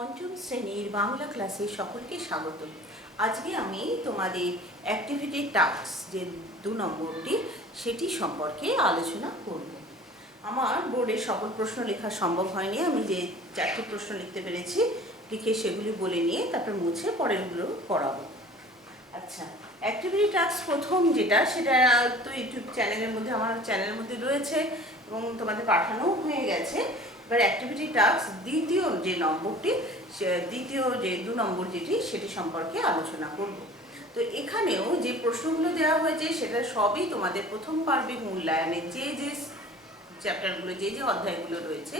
পঞ্চম শ্রেণীর বাংলা ক্লাসে সকলকে স্বাগত। আজকে আমি তোমাদের অ্যাক্টিভিটি টাস্ক যে 2 নম্বরটি সেটি সম্পর্কে আলোচনা করব। আমার বোর্ডে সকল প্রশ্ন লেখা সম্ভব হয়নি, আমি যে 4টি প্রশ্ন লিখতে পেরেছি লিখে সেগুলি বলে নিয়ে তারপর মুছে পরেরগুলো পড়াবো। আচ্ছা, অ্যাক্টিভিটি টাস্ক প্রথম যেটা সেটা তো ইউটিউব চ্যানেলের মধ্যে, আমার চ্যানেলের মধ্যে রয়েছে এবং তোমাদের পাঠানো হয়ে গেছে। এবার অ্যাক্টিভিটি টাস্ক দ্বিতীয় যে নম্বরটি, দ্বিতীয় যে 2 নম্বর যেটি সেটি সম্পর্কে আলোচনা করব। তো এখানেও যে প্রশ্নগুলো দেওয়া হয়েছে সেটা সবই তোমাদের প্রথম পার্বিক মূল্যায়নের যে যে চ্যাপ্টারগুলো, যে যে অধ্যায়গুলো রয়েছে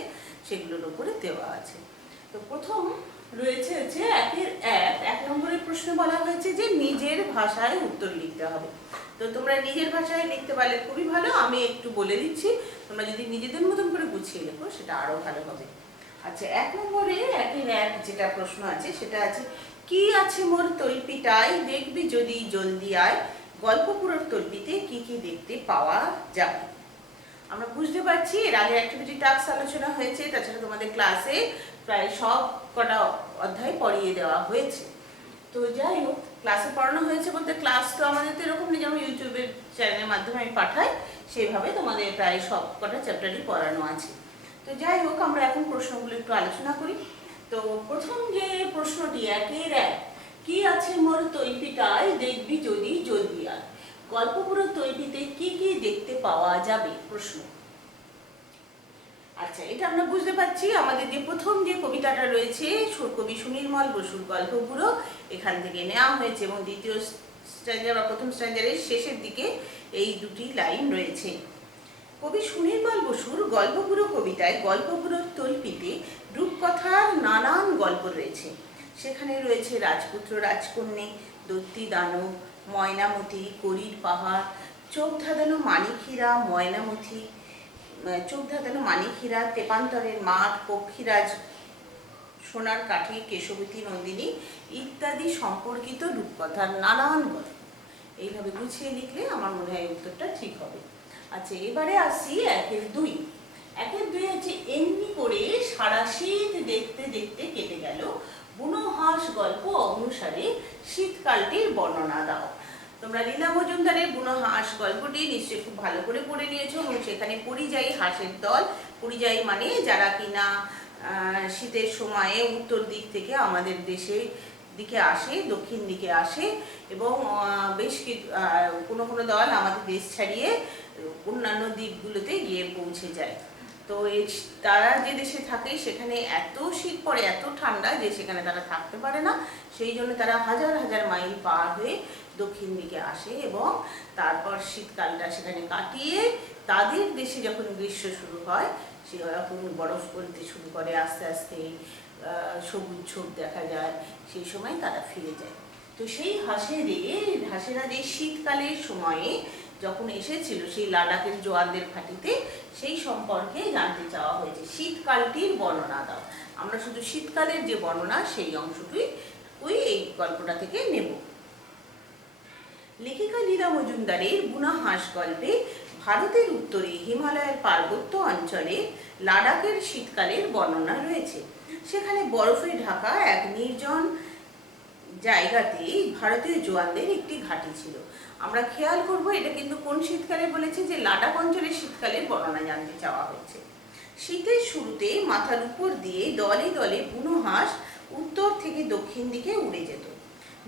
সেগুলোর উপরে দেওয়া আছে। তো প্রথম রয়েছে হচ্ছে 1 নম্বরের প্রশ্ন বলা হয়েছে যে নিজের ভাষায় উত্তর লিখতে হবে। তো তোমরা নিজের ভাষায় লিখতে পারলে খুবই ভালো, আমি একটু বলে দিচ্ছি, তোমরা যদি নিজেদের মতন করে গুছিয়ে লেখো সেটা আরও ভালো হবে। আচ্ছা, 1 নম্বরে 1 যেটা প্রশ্ন আছে সেটা আছে, কি আছে মোর তল্পিটায় দেখবি যদি জলদি আয়, গল্পপুরোর তল্পিতে কি কি দেখতে পাওয়া যাবে। আমরা বুঝতে পারছি এর আগে অ্যাক্টিভিটি টাস্ক আলোচনা হয়েছে, তাছাড়া তোমাদের ক্লাসে প্রায় সব কটা অধ্যায় পড়িয়ে দেওয়া হয়েছে। তো যাই হোক, ক্লাসে পড়ানো হয়েছে বলতে ক্লাস তো আমাদের তো এরকম নেই যেমন ইউটিউবের চ্যানেলের মাধ্যমে আমি পাঠাই, সেইভাবে তোমাদের প্রায় সব কটা চ্যাপ্টারই পড়ানো আছে। তো যাই হোক, আমরা এখন প্রশ্নগুলো একটু আলোচনা করি। তো প্রথম যে প্রশ্নটি 1 কি আছে মোর তৈপিটায় দেখবি যদি জলদি আয়, গল্পপুরো তৈপিতে কি কি দেখতে পাওয়া যাবে প্রশ্ন। আচ্ছা, এটা আমরা বুঝতে পারছি আমাদের যে প্রথম যে কবিতাটা রয়েছে কবি সুনির্মল বসুর গল্পপুরো, এখান থেকে নেওয়া হয়েছে এবং দ্বিতীয় স্ট্যান্ডার বা প্রথম স্ট্যান্ডারের শেষের দিকে এই দুটি লাইন রয়েছে। কবি সুনির্মল বসুর গল্পপুরো কবিতায় গল্পপুরোর তল্পিতে রূপকথার নানান গল্প রয়েছে। সেখানে রয়েছে রাজপুত্র রাজকন্যে, দত্তি দানব, ময়নামতি, করির পাহাড়, চোখ ধাঁধানো মানিকহীরা, ময়নামতি, চোখ ধাঁধানো মানিকহীরা, তেপান্তরের মাঠ, পক্ষীরাজ, সোনার কাঠি, কেশবতী নন্দিনী ইত্যাদি সম্পর্কিত রূপকথার নানান গল্প। এইভাবে গুছিয়ে লিখলে আমার মনে হয় উত্তরটা ঠিক হবে। আচ্ছা, এবারে আসি 1-2। 1-2 আছে, এমনি করে সারা শীত দেখতে দেখতে কেটে গেল, বুনো হাঁস গল্প অনুসারে শীতকালটির বর্ণনা দাও। তোমরা লীলা মজুমদারের বুনো হাঁস গল্পটি নিশ্চয়ই খুব ভালো করে পড়ে নিয়েছো এবং সেখানে পরিযায়ী হাঁসের দল, পরিযায়ী মানে যারা কিনা শীতের সময়ে উত্তর দিক থেকে আমাদের দেশের দিকে আসে, দক্ষিণ দিকে আসে এবং বেশ কোনো কোনো দল আমাদের দেশ ছাড়িয়ে অন্যান্য দ্বীপগুলোতে গিয়ে পৌঁছে যায়। তো তারা যে দেশে থাকে সেখানে এত শীত পড়ে, এত ঠান্ডা যে সেখানে তারা থাকতে পারে না, সেই জন্য তারা হাজার হাজার মাইল পার হয়ে দক্ষিণ দিকে আসে এবং তারপর শীতকালটা সেখানে কাটিয়ে তাদের দেশে যখন গ্রীষ্ম শুরু হয়, সেরকম বরফ গলতে শুরু করে, আস্তে আস্তে সবুজ ছোপ দেখা যায়, সেই সময় তারা ফিরে যায়। তো সেই হাঁসেরা যে শীতকালের সময়ে যখন এসেছিল সেই লাদাখের জোয়ারদের ঘাঁটিতে, সেই সম্পর্কে জানতে চাওয়া হয়েছে, শীতকালটির বর্ণনা দাও। আমরা শুধু শীতকালের যে বর্ণনা সেই অংশটি এই গল্পটা থেকে নেব। লেখিকা লীলা মজুমদারের বুনো হাঁস গল্পে ভারতের উত্তরে হিমালয়ের পার্বত্য অঞ্চলে লাদাখের শীতকালের বর্ণনা রয়েছে। সেখানে বরফে ঢাকা এক নির্জন জায়গাতে ভারতীয় জওয়ানদের একটি ঘাঁটি ছিল। আমরা খেয়াল করব এটা কিন্তু কোন শীতকালে বলেছে, যে লাদাখ অঞ্চলের শীতকালের বর্ণনা জানতে চাওয়া হয়েছে। শীতের শুরুতে মাথার উপর দিয়ে দলে দলে বুনো হাঁস উত্তর থেকে দক্ষিণ দিকে উড়ে যেত।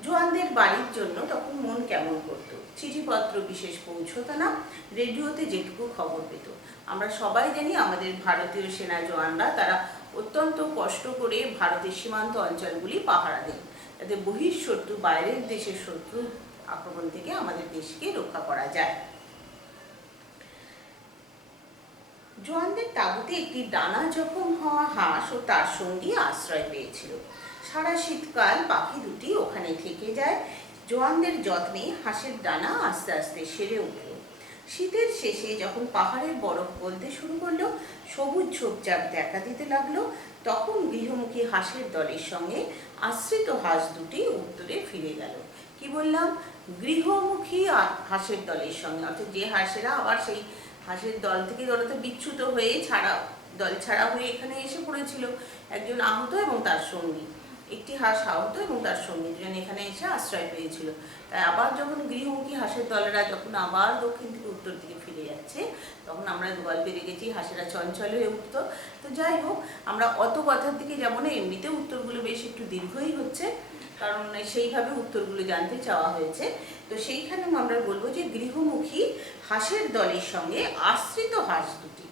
জওয়ানদের বাড়ির জন্য তখন মন কেমন করত, চিঠিপত্র বিশেষ পৌঁছত না, রেডিওতে যেটুকু খবর পেত। আমরা সবাই জানি আমাদের ভারতীয় সেনা জওয়ানরা তারা অত্যন্ত কষ্ট করে ভারতের সীমান্ত অঞ্চলগুলি পাহারা দেন, যাতে বহিঃশত্রু, বাইরের দেশের শত্রু আক্রমণ থেকে আমাদের দেশকে রক্ষা করা যায়। জওয়ানদের তাঁবুতে একটি ডানা জখম হওয়া হাঁস ও তার সঙ্গী আশ্রয় পেয়েছিল। সারা শীতকাল পাখি দুটি ওখানে থেকে যায়। জওয়ানদের যত্নে হাঁসের ডানা আস্তে আস্তে সেরে উঠল। শীতের শেষে যখন পাহাড়ের বরফ গলতে শুরু করলো, সবুজ ঝোপঝাপ দেখা দিতে লাগলো, তখন গৃহমুখী হাঁসের দলের সঙ্গে আশ্রিত হাঁস দুটি উত্তরে ফিরে গেল। কি বললাম? গৃহমুখী হাঁসের দলের সঙ্গে, অর্থাৎ যে হাঁসেরা আবার সেই হাঁসের দল থেকে ওরা তো বিচ্যুত হয়ে দল ছাড়া হয়ে এখানে এসে পড়েছিল। একজন আহত এবং তার সঙ্গী, একটি হাঁস আহত এবং তার সঙ্গী দুজন এখানে এসে আশ্রয় পেয়েছিল। তাই আবার যখন গৃহমুখী হাঁসের দলেরা যখন আবার দক্ষিণ থেকে উত্তর দিকে ফিরে যাচ্ছে, তখন আমরা গল্পে রেখেছি হাঁসেরা চঞ্চল হয়ে উঠত। তো যাই হোক, আমরা অত কথার দিকে যাব না, এমনিতে উত্তরগুলো বেশ একটু দীর্ঘই হচ্ছে, কারণ সেইভাবে উত্তরগুলো জানতে চাওয়া হয়েছে। তো সেইখানে আমরা বলবো যে গৃহমুখী হাঁসের দলের সঙ্গে আশ্রিত হাঁস দুটি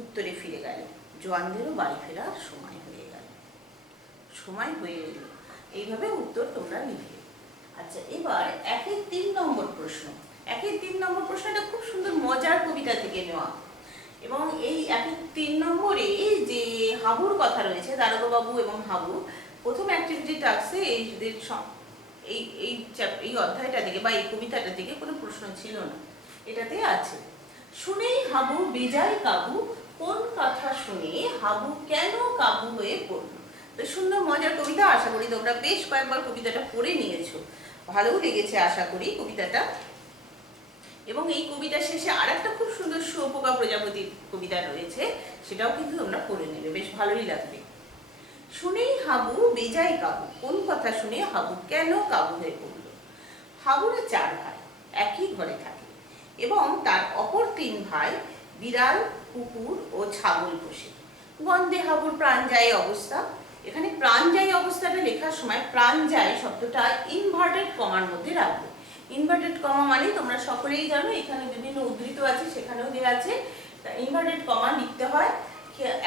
উত্তরে ফিরে গেল, জোয়ানদেরও বাড়ি ফেরার সময় হয়ে গেল, সময় হয়ে এলো। এইভাবে উত্তর তোমরা লিখবে। আচ্ছা, এবার 1-3 নম্বর প্রশ্ন। 1-3 নম্বর প্রশ্নটা খুব সুন্দর মজার কবিতা থেকে নেওয়া, এবং এই 1-3 নম্বরে যে হাবুর কথা রয়েছে, দারোগাবাবু এবং হাবু প্রথম অ্যাক্টিভিটি টাস্কে এই অধ্যায়টা থেকে বা এই কবিতাটা থেকে কোনো প্রশ্ন ছিল না, এটাতে আছে। শুনেই হাবু বেজায় কাবু, কোন কথা শুনে হাবু কেন কাবু হয়ে পড়ল। তো সুন্দর মজার কবিতা, আশা করি তোমরা বেশ কয়েকবার কবিতাটা পড়ে নিয়েছো, ভালোও লেগেছে আশা করি কবিতাটা। এবং এই কবিতা শেষে আর একটা খুব সুন্দর শুঁয়োপোকা প্রজাপতির কবিতা রয়েছে, সেটাও কিন্তু তোমরা পড়ে নেবে, বেশ ভালোই লাগবে। শুনেই হাবু বেজায় কাবু, কোন কথা শুনে হাবু কেন কাবু হয়ে পড়ল। হাবুরা 4 ভাই, একই ঘরে থাকে এবং তার অপর 3 ভাই বিড়াল, কুকুর ও ছাগল পোষে। গন্ধে হাবুর প্রাণজায়ী অবস্থা। এখানে প্রাণজায়ী অবস্থাটা লেখার সময় প্রাণজায়ী শব্দটা ইনভার্টেড কমার মধ্যে রাখবে। ইনভার্টেড কমা মানে তোমরা সকলেই জানো, এখানে বিভিন্ন উদ্ধৃত আছে, সেখানেও দেওয়া আছে। ইনভার্টেড কমা লিখতে হয়।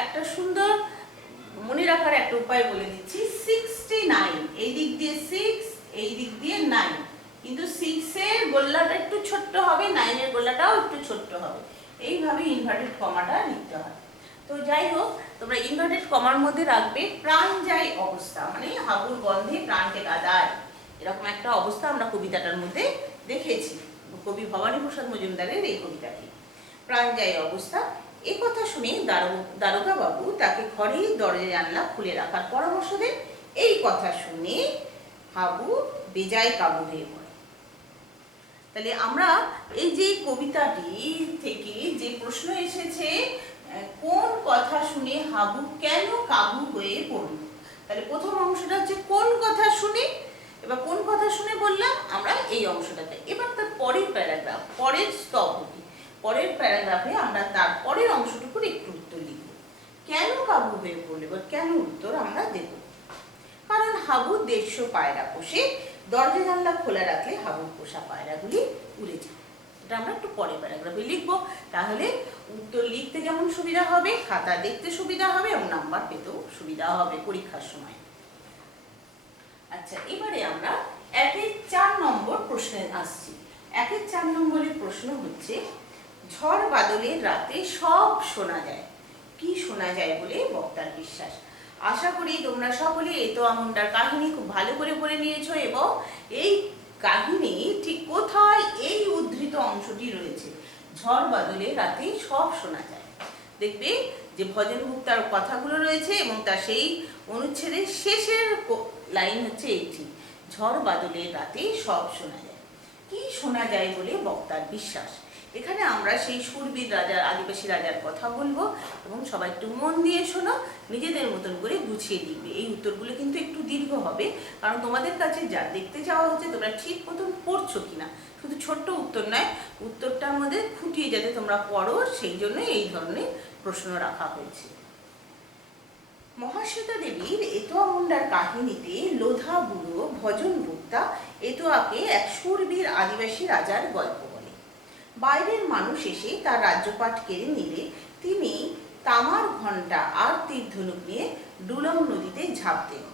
একটা সুন্দর মনে রাখার একটা উপায় বলে দিচ্ছি, 69, এই দিক দিয়ে 6, এই দিক দিয়ে 9, কিন্তু 6 এর গোল্লাটা একটু ছোট্ট হবে, 9 এর গোল্লাটাও একটু ছোট্ট হবে, এইভাবে ইনভার্টেড কমাটা লিখতে হয়। তো যাই হোক, তোমরা ইনভার্টেড কমার মধ্যে রাখবে প্রাণজায়ী অবস্থা, মানে হাবুর গন্ধে প্রাণকে কাঁদায়, এরকম একটা অবস্থা আমরা কবিতাটার মধ্যে দেখেছি, কবি ভবানীপ্রসাদ মজুমদারের এই কবিতাটি। প্রাণজায়ী অবস্থা, এ কথা শুনে দারোগা বাবু তাকে ঘরেই দরজা জানলা খুলে রাখার পরামর্শ দেন। এই কথা শুনে হাবু বেজায় কাবু হয়ে পড়ে। তাহলে আমরা এই যে কবিতাটি থেকে যে প্রশ্ন এসেছে, কোন কথা শুনে হাবু কেন কাবু হয়ে পড়ল, তাহলে প্রথম অংশটা হচ্ছে কোন কথা শুনে। এবার কোন কথা শুনে বললাম আমরা এই অংশটাতে। এবার তার পরের প্যারাগ্রাফ, পরের স্তবটি, পরের প্যারাগ্রাফে আমরা তার পরের অংশটুকুর একটু উত্তর লিখব। কেন কাবু হয়ে পড়ল, এবার কেন উত্তর আমরা দেব। কারণ হাবু 150 পায়রা পোষে, দরজা জানলা খোলা রাখলে হাবুর পোষা পায়রাগুলি উড়ে যায়। এটা আমরা একটু পরের প্যারাগ্রাফে লিখব, তাহলে উত্তর লিখতে যেমন সুবিধা হবে, খাতা দেখতে সুবিধা হবে এবং নাম্বার পেতেও সুবিধা হবে পরীক্ষার সময়। আচ্ছা, এবারে আমরা 1-4 নম্বর প্রশ্নে আসছি। 1-4 নম্বরের প্রশ্ন হচ্ছে, ঝড় বাদলের রাতে সব শোনা যায়, কি শোনা যায় বলে বক্তার বিশ্বাস। আশা করি তোমরা সকলে এতোয়া মুন্ডার কাহিনী খুব ভালো করে পড়ে নিয়েছো, এবং এই কাহিনী ঠিক কোথায় এই উদ্ধৃত অংশটি রয়েছে, ঝড় বাদলের রাতে সব শোনা যায়। দেখবে যে ভজনগুপ্তার কথাগুলো রয়েছে এবং তার সেই অনুচ্ছেদের শেষের লাইন হচ্ছে এইটি, ঝড় বাদলের রাতে সব শোনা যায়, কি শোনা যায় বলে বক্তার বিশ্বাস। এখানে আমরা সেই শূরবীর রাজার, আদিবাসী রাজার কথা বলবো, এবং সবাই একটু মন দিয়ে শোনো, নিজেদের মতন করে গুছিয়ে লিখবে। এই উত্তরগুলো কিন্তু একটু দীর্ঘ হবে, কারণ তোমাদের কাছে যা দেখতে যাওয়া হচ্ছে তোমরা ঠিক মতন পড়ছো কিনা, শুধু ছোট্ট উত্তর নয়, উত্তরটার মধ্যে খুঁটিয়ে যাতে তোমরা পড়ো, সেই জন্য এই ধরনের প্রশ্ন রাখা হয়েছে। মহাশ্বেতা দেবীর এতোয়া মুন্ডার কাহিনীতে লোধা বুড়ো ভজনগুপ্তা এতোয়াকে এক শূরবীর আদিবাসী রাজার গল্প বলে। বাইরের মানুষ এসে তার রাজ্যপাট কেড়ে নিলে তিনি তামার ঘণ্টা আর তীর ধনুক নিয়ে ডুলং নদীতে ঝাঁপ দেন।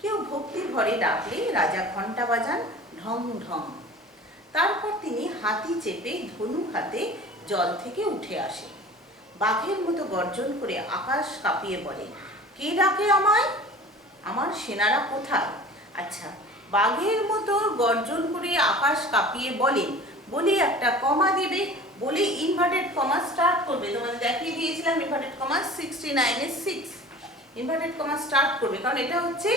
কেউ ভক্তি ভরে ডাকলে রাজা ঘণ্টা বাজান ঢং ঢং। তারপর তিনি হাতি চেপে ধনুক হাতে জল থেকে উঠে আসে, বাঘের মতো গর্জন করে আকাশ কাঁপিয়ে বলে, কে ডাকে আমায়, আমার সেনারা কোথায়। আচ্ছা, বাঘের মতো গর্জন করে আকাশ কাঁপিয়ে বলেন বলে একটা কমা দেবে, বলে ইনভার্টেড কমা স্টার্ট করবে। তোমাদের দেখিয়ে দিয়েছিলাম ইনভার্টেড কমা 69-এর 6, ইনভার্টেড কমা স্টার্ট করবে, কারণ এটা হচ্ছে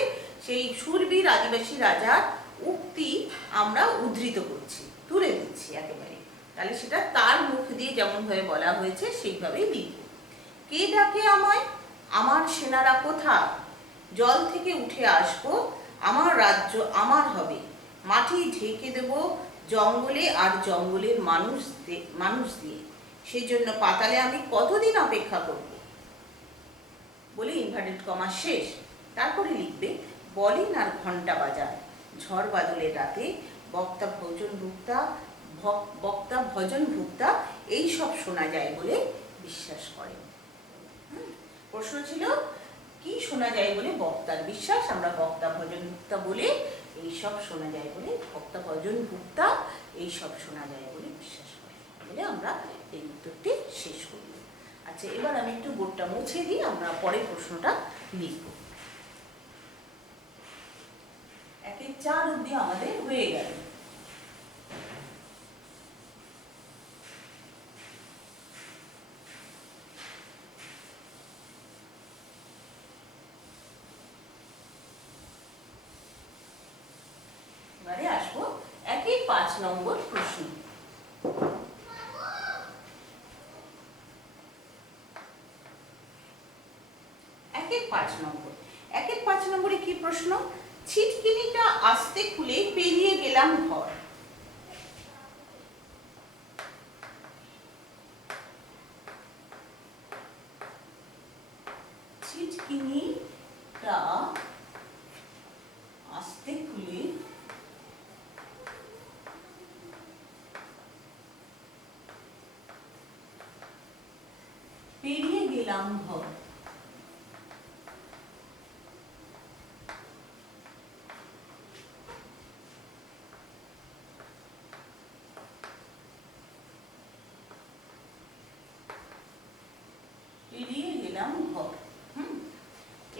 সেই শূরবীর আদিবাসী রাজার উক্তি আমরা উদ্ধৃত করছি, তুলে দিচ্ছি একেবারে। তাহলে সেটা তার মুখ দিয়ে যেমনভাবে বলা হয়েছে সেইভাবেই লিখব। কে ডাকে আমায়? আমার সেনারা কোথায়? জল থেকে উঠে আসবো, আমার রাজ্য আমার হবে, মাটি ঢেকে দেব জঙ্গলে আর জঙ্গলের মানুষ দিয়ে, সেই জন্য পাতালে আমি কতদিন অপেক্ষা করব? বলে ইনভার্টেড কমা শেষ। তারপরে লিখবে বলিন আর ঘণ্টা বাজায়, ঝড় বাদলের রাতে বক্তা ভজন ভুক্তা এই সব শোনা যায় বলে বিশ্বাস করেন। প্রশ্ন ছিল কি শোনা যায় বলে বক্তার বিশ্বাস, আমরা বক্তা ভজন ভুক্তা বলে এই সব শোনা যায় বলে, বক্তা ভজন ভুক্তা এই সব শোনা যায় বলে বিশ্বাস করেন বলে আমরা এই উত্তরটি শেষ করি। আচ্ছা, এবার আমি একটু বোর্ডটা মুছে দিই, আমরা পরের প্রশ্নটা লিখব। 1-4 অবধি আমাদের হয়ে গেল। এবারে আসবো 1-5 নম্বর প্রশ্ন। 1-5 নম্বর। 1-5 নম্বরে কি প্রশ্ন? ছিটকিনিটা আস্তে খুলে পেরিয়ে গেলাম ঘর। ছিটকিনিটা আস্তে খুলে পেরিয়ে গেলাম ঘর। পেরিয়ে গেলাম ঘর।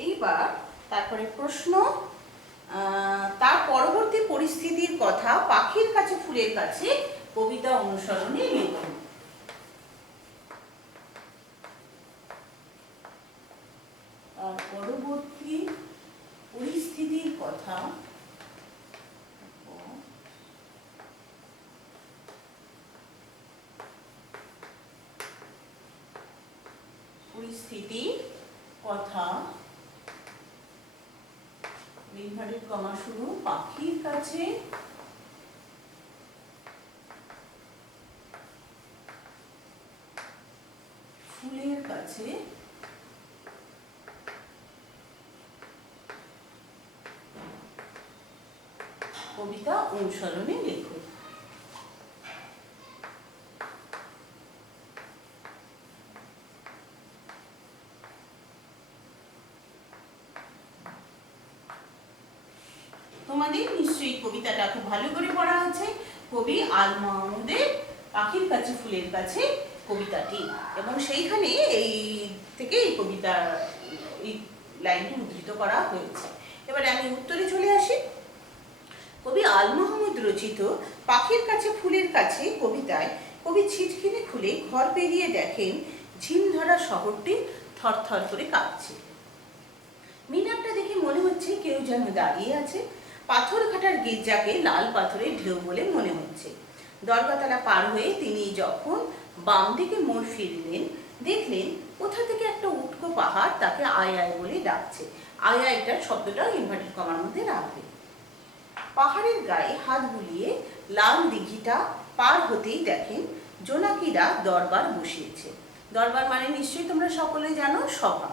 এইবার তারপরে প্রশ্ন, তার পরবর্তী পরিস্থিতির কথা পাখির কাছে ফুলের কাছে কবিতা অনুসরণে লিখুন। আর পরবর্তী পরিস্থিতির কথা ইনভার্টেড কমা শুরু, পাখির কাছে ফুলের কাছে কবিতা অনুসরণে লেখো। তোমাদের নিশ্চয়ই কবিতাটা খুব ভালো করে পড়া আছে। কবি আল মাহমুদের পাখির কাছে ফুলের কাছে কবিতাটি, এবং সেইখানে এই থেকে এই কবিতা এই লাইনটি উদ্ধৃত করা হয়েছে। এবারে আমি উত্তরে চলে আসি। কবি আল মাহমুদ রচিত পাখির কাছে ফুলের কাছে কবিতায় কবি ছিটকিনি খুলে ঘর পেরিয়ে দেখেন ঝিমধরা শহরটি থরথর করে কাঁপছে। মিনারটা দেখে মনে হচ্ছে কেউ যেন দাঁড়িয়ে আছে। পাথর ঘাটার গির্জাকে লাল পাথরের ঢেউ বলে মনে হচ্ছে। দরগাতলা পার হয়ে তিনি যখন বাম দিকে মোড় ফিরলেন, দেখলেন কোথা থেকে একটা উটকো পাহাড় তাকে আয় আয় বলে ডাকছে। আয় আয়টার শব্দটা ইনভার্টেড কমার মধ্যে রাখবে। পাহাড়ের গায়ে হাত বুলিয়ে লাল দিঘিটা পার হতেই দেখেন জোনাকিরা দরবার বসিয়েছে। দরবার মানে নিশ্চয়ই তোমরা সকলে জানো, সভা।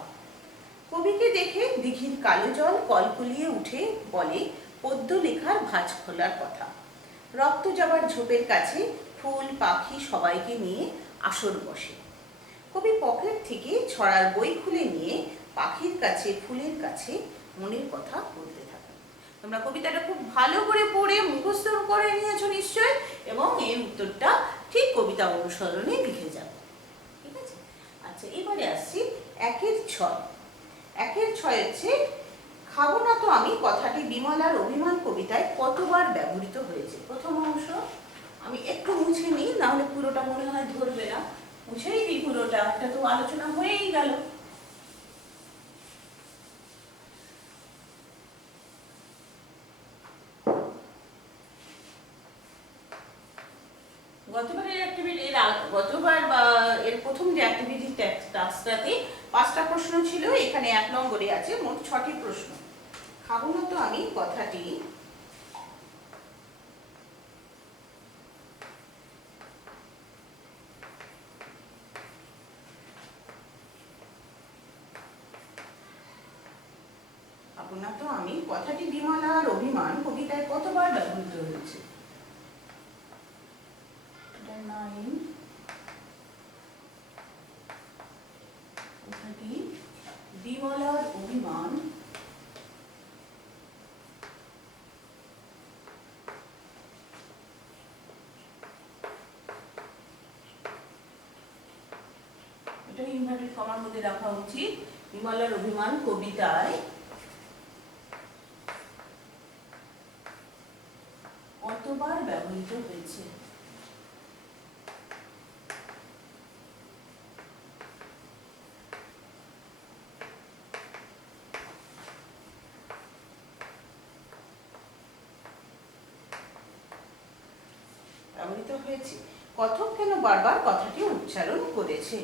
কবিকে দেখে দিঘির কালো জল কলকলিয়ে উঠে বলে পদ্য লেখার ভাঁজ খোলার কথা। রক্ত যাবার ঝোপের কাছে ফুল পাখি সবাইকে নিয়ে আসর বসে। কবি পকেট থেকে ছড়ার বই খুলে নিয়ে পাখির কাছে ফুলের কাছে মনের কথা বলতে থাকেন। তোমরা কবিতাটা খুব ভালো করে পড়ে মুখস্থ করে নিয়েছো নিশ্চয়, এবং এর উত্তরটা ঠিক কবিতা অনুসরণে লিখে যাবে। ঠিক আছে? আচ্ছা, এবারে আসছি 1-6। 1-6 হচ্ছে খাবো না তো আমি কথাটি বিমলার অভিমান কবিতায় কতবার ব্যবহৃত হয়েছে। প্রথম অংশ আমি একটু মুছে নিই, নাহলে পুরোটা মনে হয় ধরবে না। মুছেই দিই পুরোটা, একটা তো আলোচনা হয়েই গেল। গতবারের অ্যাক্টিভিটি এর গতবার বা এর প্রথম যে অ্যাক্টিভিটি টাস্কটাতে 5টা প্রশ্ন ছিল, এখানে 1 নম্বরে আছে মোট 6টি প্রশ্ন। খাবো না তো আমি কথাটি খাবো না তো আমি কথাটি বিমলার অভিমান কবিতায় কতবার ব্যবহৃত হয়েছে? কথাটি বিমলার অভিমান এটা ইনভার্টেড কমার মধ্যে রাখা উচিত। বিমলার অভিমান কবিতায় কতবার ব্যবহৃত হয়েছে? ব্যবহৃত হয়েছে। কথক কেন বারবার কথাটি উচ্চারণ করেছে?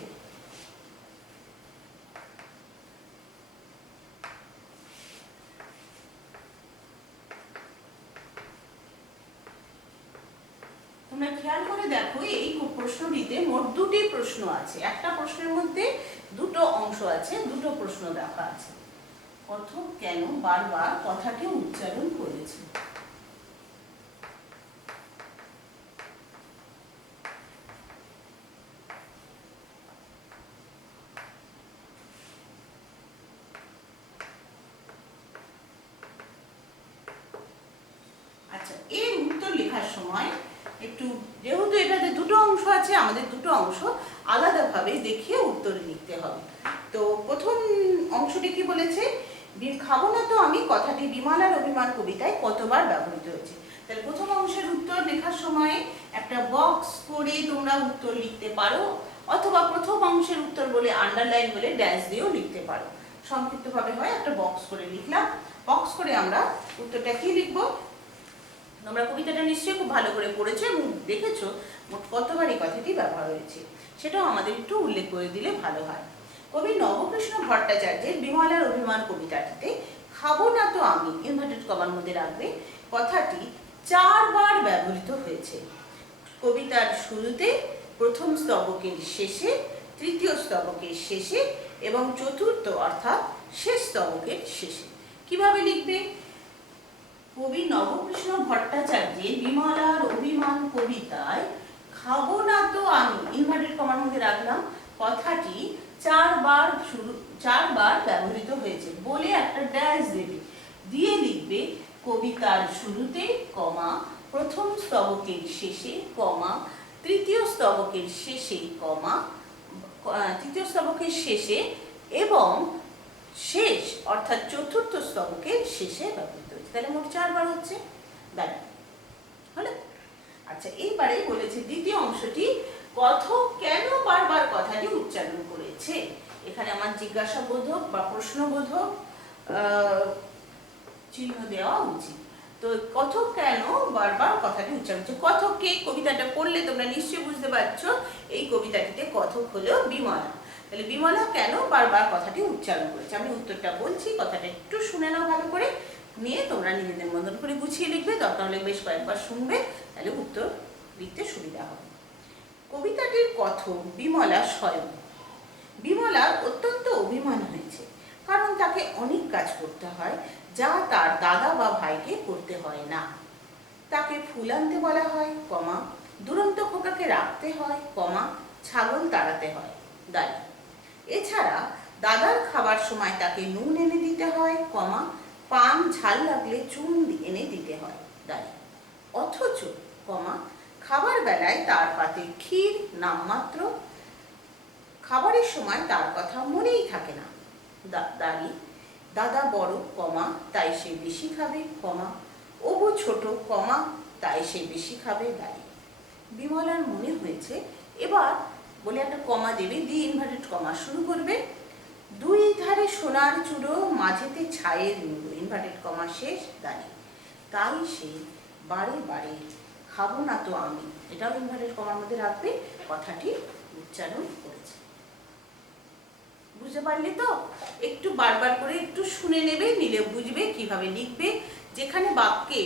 তোমরা খেয়াল করে দেখো, এই প্রশ্নটিতে মোট 2টি প্রশ্ন আছে। একটা প্রশ্নের মধ্যে 2টো অংশ আছে, 2টো প্রশ্ন দেখা আছে। কথক কেন বারবার কথাটি উচ্চারণ করেছে? আচ্ছা, এর উত্তর লেখার সময় একটু, যেহেতু এটাতে 2টো অংশ আছে, আমাদের 2টো অংশ আলাদাভাবে দেখিয়ে উত্তর লিখতে হবে। তো প্রথম অংশটি কি বলেছে? খাবো না তো আমি কথাটি বিমলার অভিমান কবিতায় কতবার ব্যবহৃত হয়েছে। তাহলে প্রথম অংশের উত্তর লেখার সময় একটা বক্স করে তোমরা উত্তর লিখতে পারো, অথবা প্রথম অংশের উত্তর বলে আন্ডারলাইন বলে ড্যাশ দিয়েও লিখতে পারো। সংক্ষিপ্তভাবে হয় একটা বক্স করে লিখলাম। বক্স করে আমরা উত্তরটা কি লিখবো? তোমরা কবিতাটা নিশ্চয়ই খুব ভালো করে পড়েছো এবং দেখেছো মোট কতবার এই কথাটি ব্যবহার হয়েছে, সেটাও আমাদের একটু উল্লেখ করে দিলে ভালো হয়। কবি নবকৃষ্ণ ভট্টাচার্যের বিমলার অভিমান কবিতাটিতে খাবো না তো আমি ইনভার্টেড কমার মধ্যে রাখবে কথাটি 4 বার ব্যবহৃত হয়েছে। কবিতার শুরুতে, প্রথম স্তবকের শেষে, তৃতীয় স্তবকের শেষে এবং চতুর্থ অর্থাৎ শেষ স্তবকের শেষে। কিভাবে লিখবে? কবি নবকৃষ্ণ ভট্টাচার্যের বিমলার অভিমান কবিতায় খাবো না তো আমি ইনভার্টেড কমার মধ্যে রাখলাম কথাটি 4 বার ব্যবহৃত হয়েছে বলে একটা ড্যাশ দেবে, দিয়ে লিখবে কবিতার শুরুতে, কমা, প্রথম স্তবকের শেষে, কমা, তৃতীয় স্তবকের শেষে, কমা, তৃতীয় স্তবকের শেষে এবং শেষ অর্থাৎ চতুর্থ স্তবকের শেষে ব্যবহৃত হয়েছে। তাহলে মোট 4 বার হচ্ছে। হলো? আচ্ছা, এইবারে বলেছে দ্বিতীয় অংশটি, কথক কেন বারবার কথাটি উচ্চারণ করেছে। এখানে আমার জিজ্ঞাসাবোধক বা প্রশ্নবোধক চিহ্ন দেওয়া উচিত। তো কথক কেন বারবার কথাটি উচ্চারণ করছে? কথককে কবিতাটা পড়লে তোমরা নিশ্চয়ই বুঝতে পারছো, এই কবিতাটিতে কথক হলো বিমলা। তাহলে বিমলা কেন বারবার কথাটি উচ্চারণ করেছে? আমি উত্তরটা বলছি, কথাটা একটু শুনে নাও ভালো করে, নিয়ে তোমরা নিজেদের মতন করে গুছিয়ে লিখবে। দরকার হলে বেশ কয়েকবার শুনবে, তাহলে উত্তর লিখতে সুবিধা হবে। কবিতাটির কথক বিমলা স্বয়ং। বিমলার অত্যন্ত অভিমান হয়েছে, কারণ তাকে অনেক কাজ করতে হয় যা তার দাদা বা ভাইকে করতে হয় না। তাকে ফুল আনতে বলা হয়, কমা, দুরন্ত খোকাকে রাখতে হয়, কমা, ছাগল তাড়াতে হয়, দাঁড়ি। এছাড়া দাদার খাবার সময় তাকে নুন এনে দিতে হয়, কমা, পান ঝাল লাগলে চুন এনে দিতে হয়, দাঁড়ি। অথচ, কমা, খাবার বেলায় তার পাতে ক্ষীর নামমাত্র, খাবারের সময় তার কথা মনেই থাকে না, দাঁড়ি। দাদা বড়, কমা, তাই সে বেশি খাবে, কমা, অবু ছোট, কমা, তাই সে বেশি খাবে, দাঁড়ি। বিমলার মনে হয়েছে এবার বলে একটা কমা দেবে, দিয়ে ইনভার্টেড কমা শুরু করবে। দুই ধারে সোনার চূড়ো, মাঝেতে ছায়ের নুড়ো, ইনভার্টেড কমা শেষ, দাঁড়ি। তাই সে বারে বারে খাবো না তো আমি, এটাও ইনভার্টেড কমার মধ্যে রাখবে, কথাটি উচ্চারণ করেছে। বুঝতে পারলে তো? একটু বারবার করে একটু শুনে নেবে, নিলে বুঝবে কিভাবে লিখবে। যেখানে বাক্যে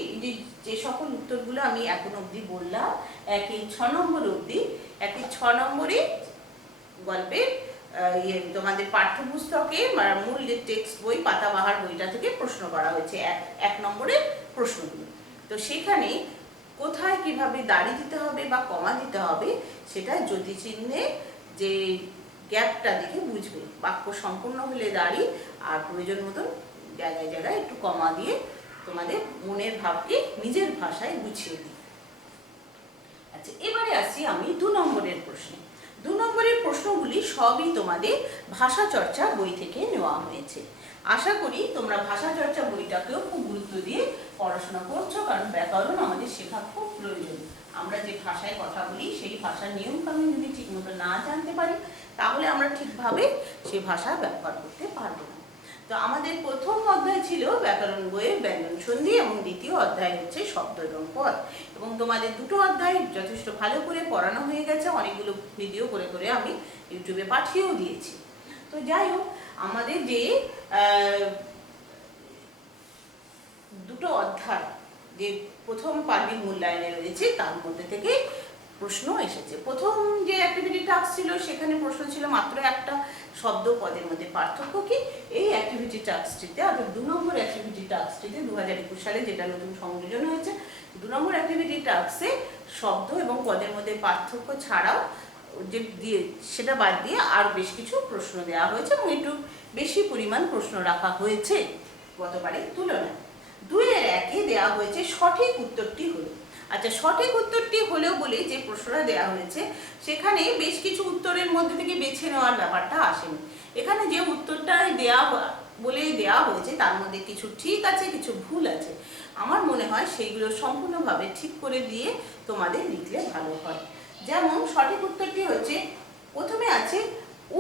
যে সকল উত্তরগুলো আমি এখন অবধি বললাম, 1-6 নম্বর অবধি, 1-6 নম্বরে গল্পের তোমাদের পাঠ্যপুস্তকে মূল যে টেক্সট বই পাতাবাহার বইটা থেকে প্রশ্ন করা হয়েছে 1 নম্বরের প্রশ্নগুলো। তো সেখানে কোথায় কিভাবে দাড়ি দিতে হবে বা কমা দিতে হবে সেটা জ্যোতিচিহ্নে যে গ্যাপটা দেখে বুঝবে। বাক্য সম্পূর্ণ হলে দাড়ি, আর প্রয়োজন মতন জায়গায় জায়গায় একটু কমা দিয়ে তোমাদের মনের ভাবকে নিজের ভাষায় গুছিয়ে দিই। আচ্ছা, এবারে আসছি আমি 2 নম্বরের প্রশ্নে। 2 নম্বরের প্রশ্নগুলি সবই তোমাদের ভাষা চর্চা বই থেকে নেওয়া হয়েছে। আশা করি তোমরা ভাষা চর্চা বইটাকেও খুব গুরুত্ব দিয়ে পড়াশোনা করছো, কারণ ব্যাকরণ আমাদের শেখা খুব প্রয়োজন। আমরা যে ভাষায় কথা বলি সেই ভাষার নিয়মকানুন যদি ঠিকমতো না জানতে পারি তাহলে আমরা ঠিকভাবে সেই ভাষা ব্যবহার করতে পারবো না। তো আমাদের প্রথম অধ্যায় ছিল ব্যাকরণ বইয়ের ব্যঞ্জন সন্ধি, এবং দ্বিতীয় অধ্যায় হচ্ছে শব্দ এবং পদ। এবং তোমাদের দুটো অধ্যায় যথেষ্ট ভালো করে পড়ানো হয়ে গেছে, অনেকগুলো ভিডিও করে করে আমি ইউটিউবে পাঠিয়েও দিয়েছি। তো যাই হোক, আমাদের যে দুটো অধ্যায় যে প্রথম পার্বিক মূল্যায়নে রয়েছে তার মধ্যে থেকে প্রশ্ন এসেছে। প্রথম যে অ্যাক্টিভিটি টাস্ক ছিল সেখানে প্রশ্ন ছিল মাত্র একটা, শব্দ পদের মধ্যে পার্থক্য কি। এই অ্যাক্টিভিটি টাস্কটিতে, অর্থাৎ 2 নম্বর অ্যাক্টিভিটি টাস্কটিতে 2021 সালে যেটা নতুন সংযোজন হয়েছে, 2 নম্বর অ্যাক্টিভিটি টাস্কে শব্দ এবং পদের মধ্যে পার্থক্য ছাড়াও যে দিয়ে সেটা বাদ দিয়ে আর বেশ কিছু প্রশ্ন দেওয়া হয়েছে, এবং একটু বেশি পরিমাণ প্রশ্ন রাখা হয়েছে গতবারের তুলনায়। 2-1-এ দেওয়া হয়েছে সঠিক উত্তরটি হলো। আচ্ছা, সঠিক উত্তরটি হলেও বলে যে প্রশ্নটা দেওয়া হয়েছে সেখানে বেশ কিছু উত্তরের মধ্যে থেকে বেছে নেওয়ার ব্যাপারটা আসেনি। এখানে যে উত্তরটাই দেওয়া হয়েছে তার মধ্যে কিছু ঠিক আছে, কিছু ভুল আছে। আমার মনে হয় সেইগুলো সম্পূর্ণভাবে ঠিক করে দিয়ে তোমাদের লিখলে ভালো হয়। যেমন সঠিক উত্তরটি হচ্ছে, প্রথমে আছে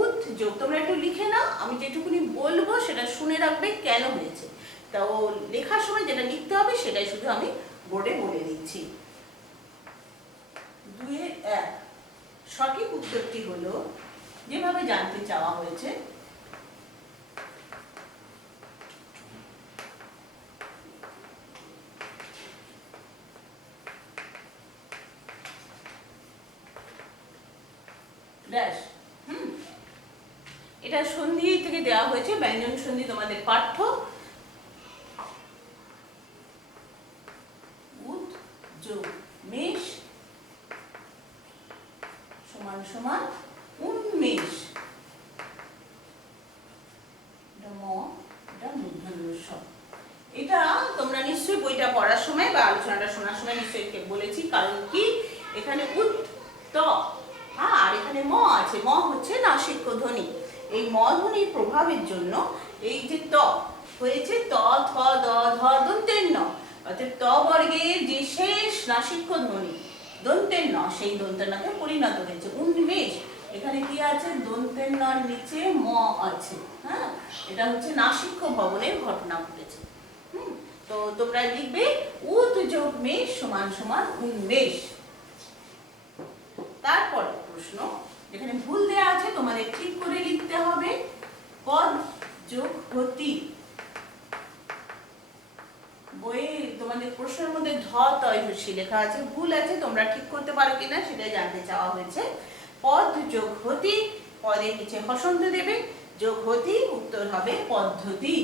উদ্যোগ। তোমরা একটু লিখে নাও, আমি যেটুকুনি বলবো সেটা শুনে রাখবে কেন হয়েছে। তো লেখার সময় যেটা লিখতে হবে সেটাই শুধু আমি বোর্ডে বলে দিচ্ছি। 2-1 সঠিক উত্তরটি হলো, যেভাবে জানতে চাওয়া হয়েছে, ড্যাশ। এটা সন্ধি থেকে দেওয়া হয়েছে, ব্যঞ্জন সন্ধি তোমাদের পাঠ্য। উদ যোগ মেষ সমান সমান উন্মেষ। এটা তোমরা নিশ্চয়ই বইটা পড়ার সময় বা আলোচনাটা শোনার সময় নিশ্চয়ই বলেছি। কারণ কি, এখানে উদ ত, আর এখানে ম আছে। ম হচ্ছে নাসিক্য ধ্বনি। এই ম ধ্বনির প্রভাবের জন্য এই যে ত হয়েছে ত, থ, দ, ধ, দন্তের ন, অর্থাৎ ত বর্গের যে শেষ নাসিক্য ধ্বনি দন্তের ন, সেই দন্তের নতে পরিণত হয়েছে উন্মেষ। এখানে কি আছে, দন্তের নর নিচে ম আছে। হ্যাঁ, এটা হচ্ছে নাসিক্য ভবনের ঘটনা ঘটেছে। তো তোমরা লিখবে উদ যোগ মেষ সমান সমান উন্মেষ। তারপরে প্রশ্ন, যেখানে ভুল দেওয়া আছে তোমাদের ঠিক করে লিখতে হবে, পদ যোগ হতি। বইয়ে তোমাদের প্রশ্নের মধ্যে ধ তয় হসি লেখা আছে, ভুল আছে, তোমরা ঠিক করতে পারো কিনা সেটাই জানতে চাওয়া হয়েছে। পদ যোগ হতি, পদের নিচে হসন্ত দেবে, যোগ হতি, উত্তর হবে পদ্ধতি।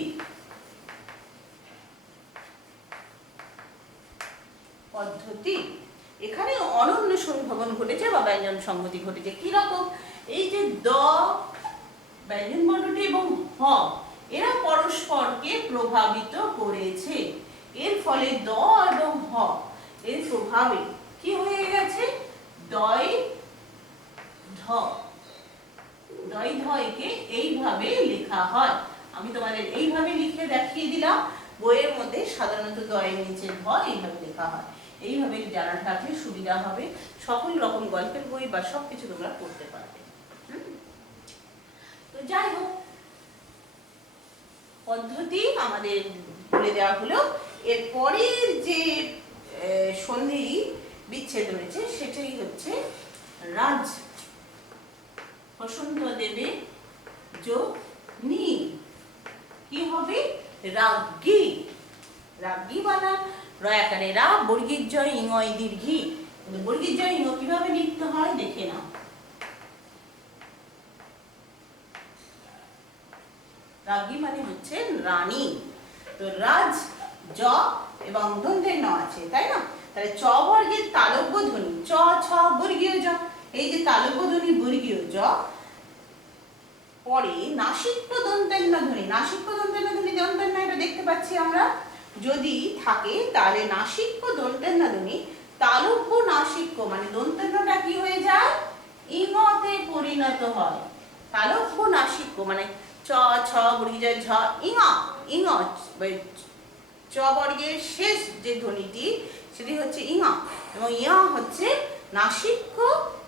পদ্ধতি। এখানে অনন্য সংভবন ঘটেছে বা ব্যঞ্জন সংগতি ঘটেছে। কি রকম, এই যে দ ব্যঞ্জন বর্ণটি এবং হ এরা পরস্পরকে প্রভাবিত করেছে। এর ফলে দ এবং হ এর প্রভাবে কি হয়ে গেছে, দয় ধ। দয় ধয়কে এইভাবে লেখা হয়। আমি তোমাদের এইভাবে লিখে দেখিয়ে দিলাম। বইয়ের মধ্যে সাধারণত দয়ের নিচে ধ এইভাবে লেখা হয়। এইভাবে জানার রাখলে সুবিধা হবে, সকল রকম গল্পের বই বা সবকিছু তোমরা পড়তে পারবে। তো যাই হোক, পদ্ধতি আমাদের বলে দেওয়া হলো। এর পরের যে সন্ধি বিচ্ছেদ রয়েছে, সেটাই হচ্ছে রাজ। বসন্ত দেবে যোগ নি কি হবে? রাজ্ঞী। রাজ্ঞী বানান রয়াকারে রা, বর্গীর জয় ইঙ দীর্ঘী। বর্গীর জয় ইঙ কিভাবে লিখতে হয় দেখে নাও। রাজ্ঞী মানে হচ্ছে রানী। তো রাজ জ এবং দন্তের ন আছে, তাই না? তাহলে চ বর্গের তালব্য ধ্বনি চ ছ বর্গীয় জ, এই যে তালব্য ধ্বনি বর্গীয় জ পরে নাসিক্য দন্তেন্ন ধ্বনি, নাসিক্য দন্তেন্ন ধ্বনি দন্তেন্ন এটা দেখতে পাচ্ছি আমরা, যদি থাকে তাহলে নাসিক্য দন্তেন্ন ধ্বনি তালব্য নাসিক্য মানে দন্তেন্নটা কি হয়ে যায়? ইঙতে পরিণত হয়। তালব্য নাসিক্য মানে চ ছ বর্গীয় ঝ ইঙ ইঙ, চ বর্গের শেষ যে ধ্বনিটি সেটি হচ্ছে ইঙ, এবং ইয়া হচ্ছে নাসিক্য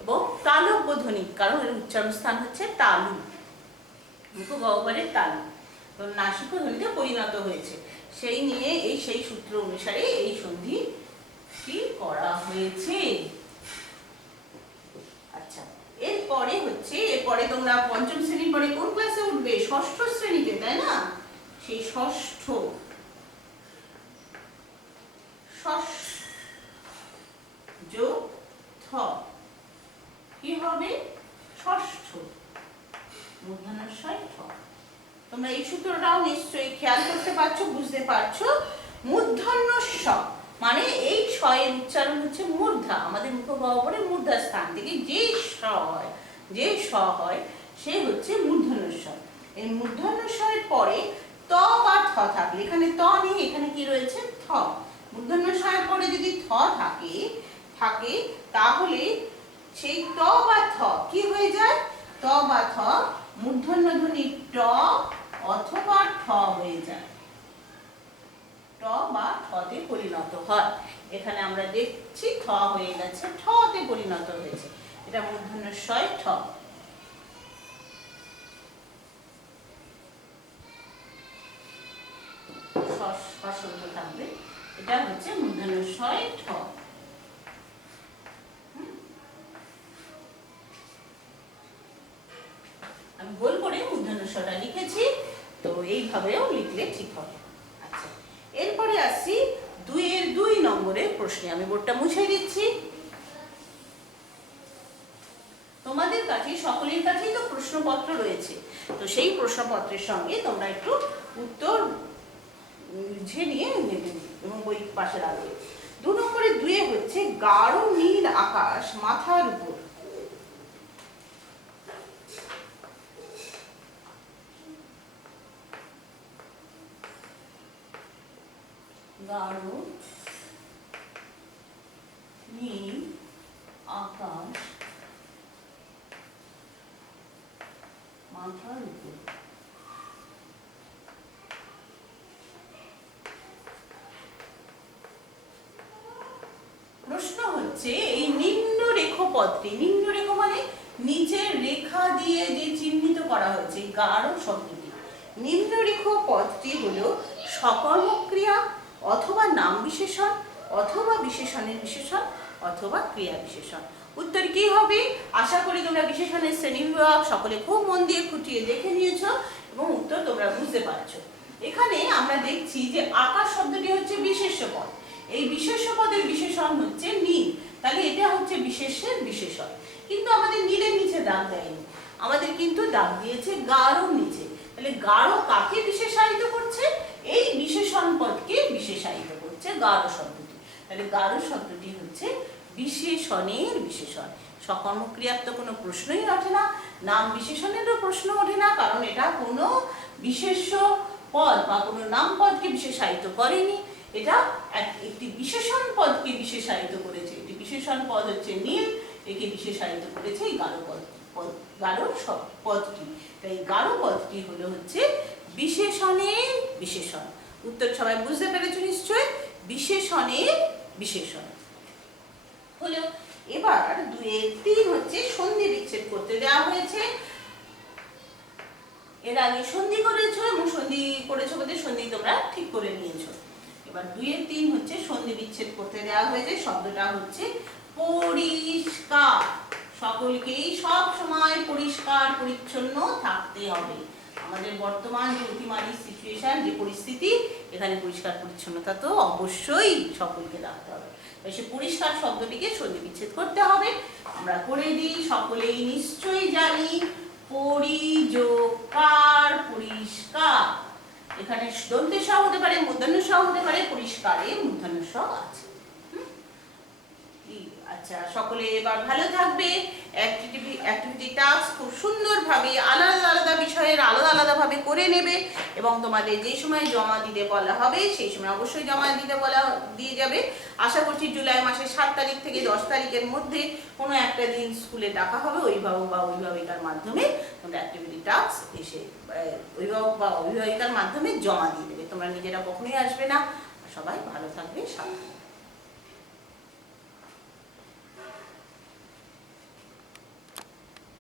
এবং তালব্য ধ্বনি, কারণ এর উচ্চারণ স্থান হচ্ছে তালু, মুখগহ্বরের তালু। তো নাসিক্য ধ্বনিতে পরিণত হয়েছে, সেই নিয়ে সেই সূত্র অনুসারে এই সন্ধিটি করা হয়েছে। আচ্ছা, এরপরে তোমরা পঞ্চম শ্রেণীর পরে কোন ক্লাসে উঠবে? ষষ্ঠ শ্রেণীতে, তাই না? সেই ষষ্ঠ যোগ থ কি হবে? ষষ্ঠ মূর্ধন্যস্বয় ঠ। তোমরা এই সূত্রটাও নিশ্চয়ই খেয়াল করতে পারছো, বুঝতে পারছো। মূর্ধন্য স মানে এই স এর উচ্চারণ হচ্ছে মূর্ধা, আমাদের মুখগহ্বরে মূর্ধা স্থান থেকে যে স হয়, যে স হয় সে হচ্ছে মূর্ধন্য স। এই মূর্ধন্য স এর পরে ত বা থ থাকলে, এখানে ত নেই, এখানে কি রয়েছে? থ। মূর্ধন্য স এর পরে যদি থ থাকে তাহলে সেই ত বা থ কি হয়ে যায়? ত বা থ মূর্ধন্য ধ্বনি ট অথবা ঠ হয়ে যায়, ট বা ঠতে পরিণত হয়। এখানে আমরা দেখছি ঠ হয়ে গেছে, ঠতে পরিণত হয়েছে, এটা মূর্ধন্যস্বয় ঠ। সশব্দ থাকবে, এটা হচ্ছে মূর্ধন্যস্বয় ঠ। আমি গোল করে মূর্ধন্যস্বরটা লিখেছি, তো এইভাবেও লিখলে ঠিক হবে। আচ্ছা, এরপরে আসছি 2 নম্বরের প্রশ্নে। আমি বোর্ডটা মুছে দিচ্ছি। তোমাদের কাছে সকলের কাছেই তো প্রশ্নপত্র রয়েছে, তো সেই প্রশ্নপত্রের সঙ্গে তোমরা একটু উত্তর লিখে নিয়ে নেবে এবং বই পাশে রাখবে। 2 নম্বরে 2 হচ্ছে গাঢ় নীল আকাশ মাথার উপর। গাঢ় নীল আকাশ মাথার উপর। প্রশ্ন হচ্ছে এই নিম্নরেখ পদটি, নিম্নরেখ মানে নিচের রেখা দিয়ে যে চিহ্নিত করা হয়েছে গাঢ় শব্দটি, নিম্নরেখ পদটি হলো সকর্মক্রিয়া অথবা নাম বিশেষণ অথবা বিশেষণের বিশেষণ অথবা ক্রিয়া বিশেষণ। উত্তর কি হবে? আশা করি তোমরা বিশেষণের শ্রেণীবিভাগ সকলে খুব মন দিয়ে খুঁটিয়ে দেখে নিয়েছো এবং উত্তর তোমরা বুঝতে পারছো। এখানে আমরা দেখছি যে আকাশ শব্দটি হচ্ছে বিশেষ্য পদ, এই বিশেষ্য পদের বিশেষণ হচ্ছে নীল, তাহলে এটা হচ্ছে বিশেষ্যের বিশেষণ। কিন্তু আমাদের নীলের নিচে দাগ দেয়নি, আমাদের কিন্তু দাগ দিয়েছে গাঢ় নিচে। তাহলে গাঢ় কাকে বিশেষায়িত করছে? এই বিশেষণ পদকে বিশেষায়িত করছে গাঢ় শব্দটি। তাহলে গাঢ় শব্দটি হচ্ছে বিশেষণের বিশেষণ। সকর্মক্রিয়ার তো কোনো প্রশ্নই ওঠে না, নাম বিশেষণেরও প্রশ্ন ওঠে না, কারণ এটা কোনো বিশেষ্য পদ বা কোনো নাম পদকে বিশেষায়িত করেনি, এটা একটি বিশেষণ পদকে বিশেষায়িত করেছে। একটি বিশেষণ পদ হচ্ছে নীল, একে বিশেষায়িত করেছে এই গাঢ় পদটি। তাই গাঢ় পদটি হলো হচ্ছে বিশেষণের বিশেষণ। উত্তর সবাই বুঝতে পেরেছো নিশ্চয়? বিশেষণের বিশেষণ হলো। এবার 2-3 হচ্ছে সন্ধি বিচ্ছেদ করতে দেওয়া হয়েছে। এর আগে সন্ধি করেছো এবং সন্ধি করেছো বলতে সন্ধি তোমরা ঠিক করে নিয়েছো। এবার 2-3 হচ্ছে সন্ধি বিচ্ছেদ করতে দেওয়া হয়েছে, শব্দটা হচ্ছে পরিষ্কার। সকলকেই সব সময় পরিষ্কার পরিচ্ছন্ন থাকতে হবে। আমাদের বর্তমান যে অতিমারী সিচুয়েশন, যে পরিস্থিতি, এখানে পরিষ্কার পরিচ্ছন্নতা তো অবশ্যই সকলকে রাখতে হবে। সে পরিষ্কার শব্দটিকে সন্ধি বিচ্ছেদ করতে হবে। আমরা করে দিই, সকলেই নিশ্চয়ই জানি পরিযোগকার পরিষ্কার। এখানে দন্তে স হতে পারে, মূর্ধন্য স হতে পারে, পরিষ্কারে মূর্ধন্য স আছে। আচ্ছা, সকলে এবার ভালো থাকবে। অ্যাক্টিভিটি টাস্ক খুব সুন্দরভাবে আলাদা আলাদা বিষয়ের আলাদা আলাদাভাবে করে নেবে এবং তোমাদের যে সময় জমা দিতে বলা হবে সেই সময় অবশ্যই জমা দিয়ে যাবে। আশা করছি জুলাই মাসের 7 তারিখ থেকে 10 তারিখের মধ্যে কোনো একটা দিন স্কুলে ডাকা হবে অভিভাবক বা অভিভাবিকার মাধ্যমে। তোমরা অ্যাক্টিভিটি টাস্ক এসে অভিভাবক বা অভিভাবিকার মাধ্যমে জমা দিয়ে দেবে। তোমরা নিজেরা কখনোই আসবে না। সবাই ভালো থাকবে, সাবধানে।